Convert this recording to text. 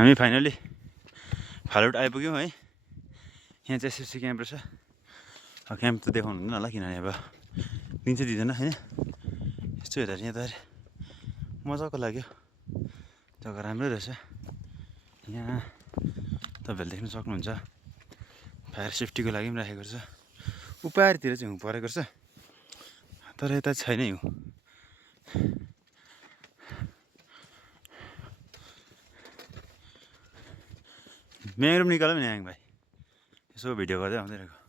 हामी फाइनली फालुट आइपुग्यौँ है। यहाँ चाहिँ एसएफसी क्याम्प रहेछ। क्याम्प त देखाउनु हुँदैन होला किनभने अब दिन्छ दिँदैन होइन। यस्तो हेर्दा यहाँ त मजाको लाग्यो, जग्गा राम्रै रहेछ। यहाँ तपाईँहरूले देख्न सक्नुहुन्छ फायर सेफ्टीको लागि पनि राखेको छ। उपारतिर चाहिँ हिउँ परेको छ, तर यता छैन हिउँ। मेरो पनि निकाल नि यहाँ भाइ, यसो भिडियो गर्दै आउँदै रहेको।